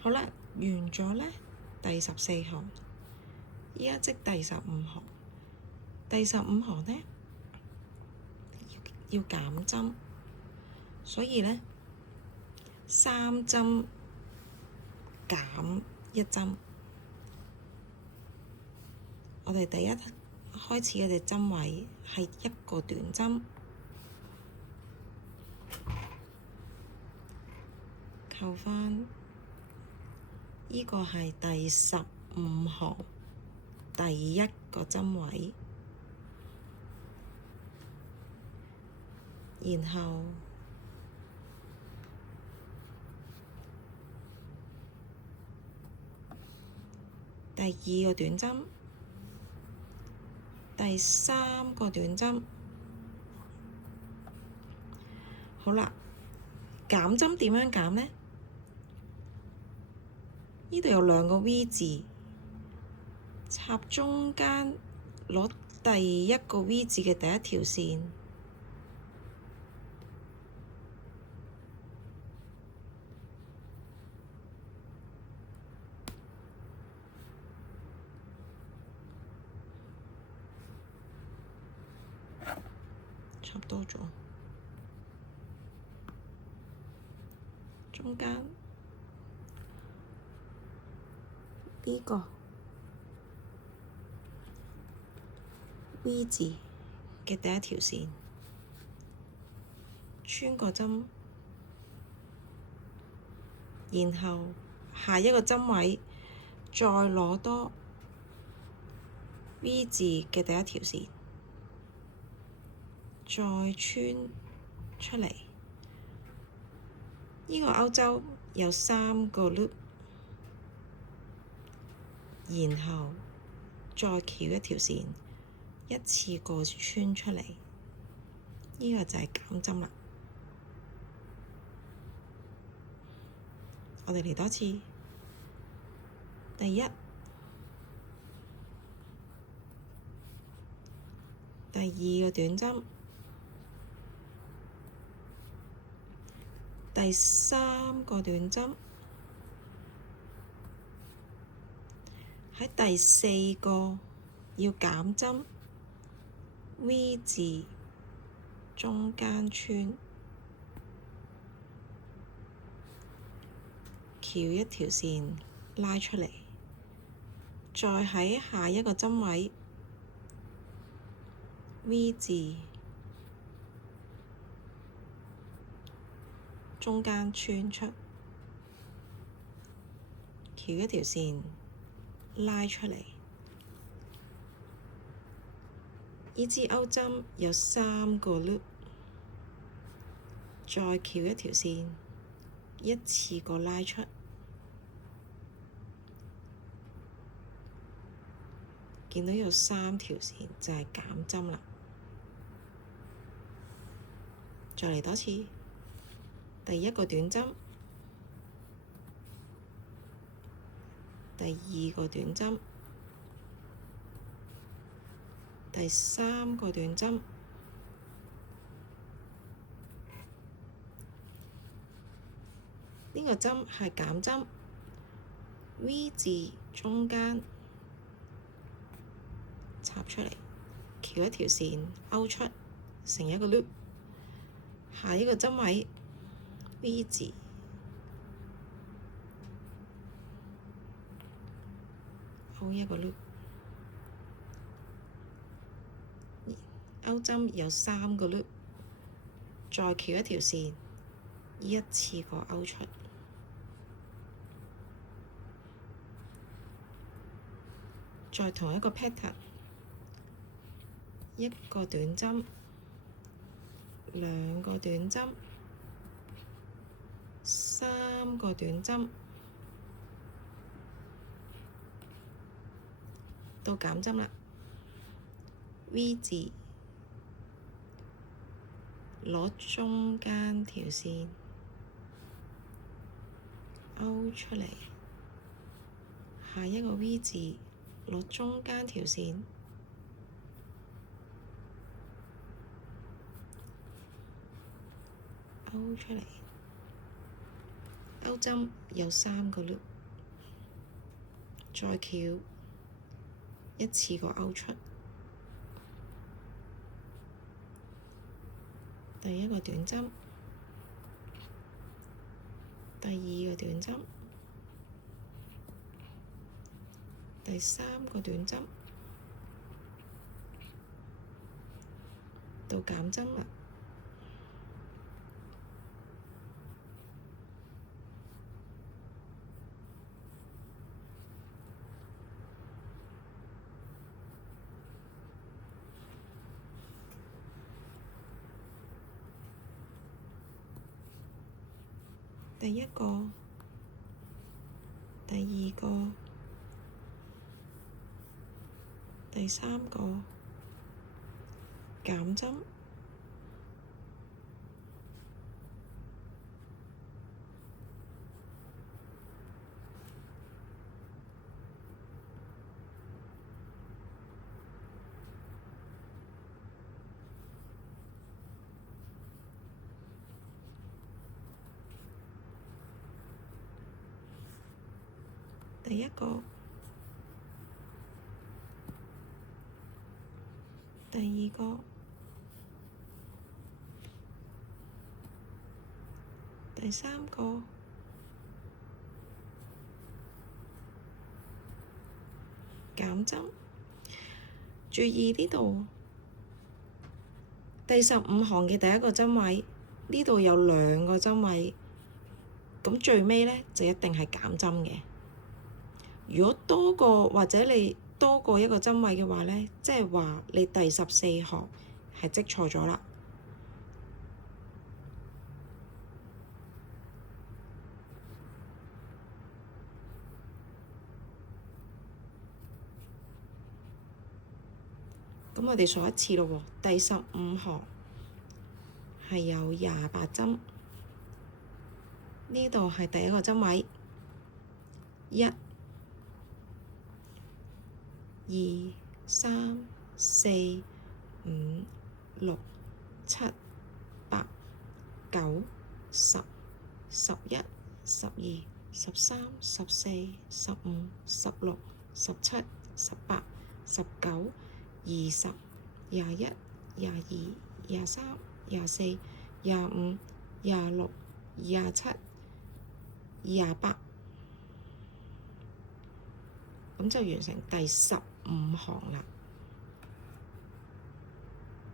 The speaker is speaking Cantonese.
好啦，完咗咧第14行，依家即第15行。第15行咧要減針，所以咧3針減1針。我哋第一開始嘅針位係一個短針，扣返呢個係第15行第一個針位，然後第二個短針，第3個短針。好啦，減針點樣減呢？呢度有2個 V 字，插中間攞第一個 V 字嘅第一條線，插多咗，中間呢個 V 字嘅第一條線，穿個針，然後下一個針位再攞多 V 字嘅第一條線，再穿出嚟。呢個歐洲有3個 loop，然後再翹一條線，一次過穿出嚟。呢個就係減針啦。我哋嚟多次，第一、第二個短針，第3個短針，喺第4個要減針 V 字中間穿，翹一條線拉出嚟，再喺下一個針位 V 字中間穿出，翹一條線拉出嚟。呢支鈎針有3個 loop，再翹一條線，一次過拉出。見到有3條線就係減針啦。再嚟多次，第一個短針，第二個短針，第3個短針。呢個針係減針 V 字中間插出嚟，翹一條線勾出，成一個 loop。下一個針位 V 字，勾一個 loop。勾針有3個 loop，再翹一條線，一次過勾出。再同一個 pattern，一個短針，2個短針，3個短針，到減針啦。V 字攞中間條線勾出嚟，下一個 V 字攞中間條線勾出嚟，勾針有3個 loop。再翹，一次過勾出。第一個短針，第二個短針，第三個短針，到減針啦。第一個，第二個，第三個，減針，第一個，第二個，第三個，減針。注意呢度第15行嘅第一個針位，呢度有2個針位，咁最尾咧就一定係減針嘅。如果多過或者你多過一個針位嘅話咧，即係話你第14行係積錯咗啦。咁我哋數一次咯喎，第15行係有28針，呢度係第一個針位，1、2、3、4、5、6、7、8、9、10、11、12、13、14、15、16、17、18、19、20、21、22、23、24、25、26、27、28，咁就完成第15行啦。